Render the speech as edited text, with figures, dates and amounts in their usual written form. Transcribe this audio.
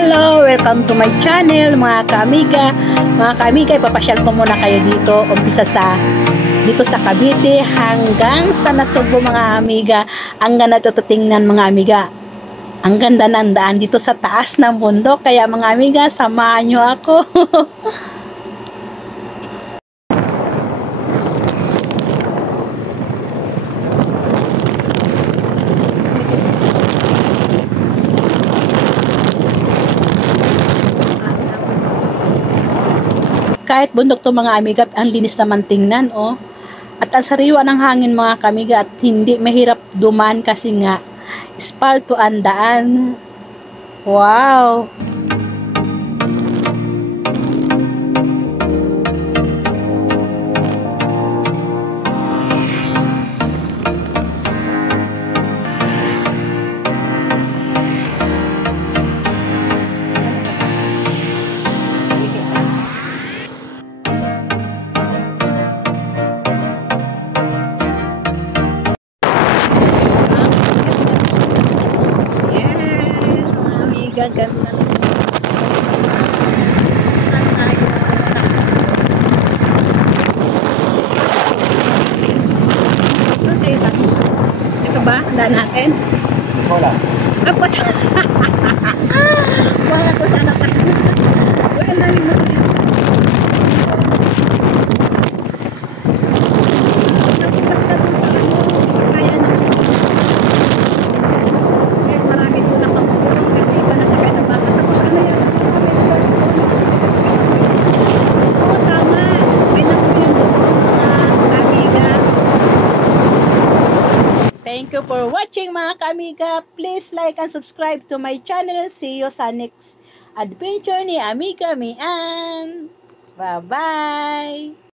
Hello! Welcome to my channel mga kaamiga. Mga kaamiga, ipapasyal ko muna kayo dito. Umpisa dito sa Cavite hanggang sa Nasugbo mga amiga. Ang ganda ito tingnan mga amiga. Ang ganda ng daan dito sa taas ng bundok. Kaya mga amiga, samahan nyo ako. Kahit bundok to mga amiga, ang linis naman tingnan, oh. At ang sariwa ng hangin mga kamiga at hindi mahirap dumaan kasi nga espalto ang daan. Wow! Ganda ng saan tayo okay ba? Ito ba? Handa natin? Wala. Apot! Wala ko sana tayo. Wala rin mo. Napupas ka dun sa sa kaya na. Kahit marami doon nakakulong kasi iba na sakay na baka. Tapos ka na yan. Oo, tama. May nakulong yun doon mga kamiga. Thank you for watching mga kamiga. Please like and subscribe to my channel. See you sa next adventure ni Amiga Mian. Bye-bye!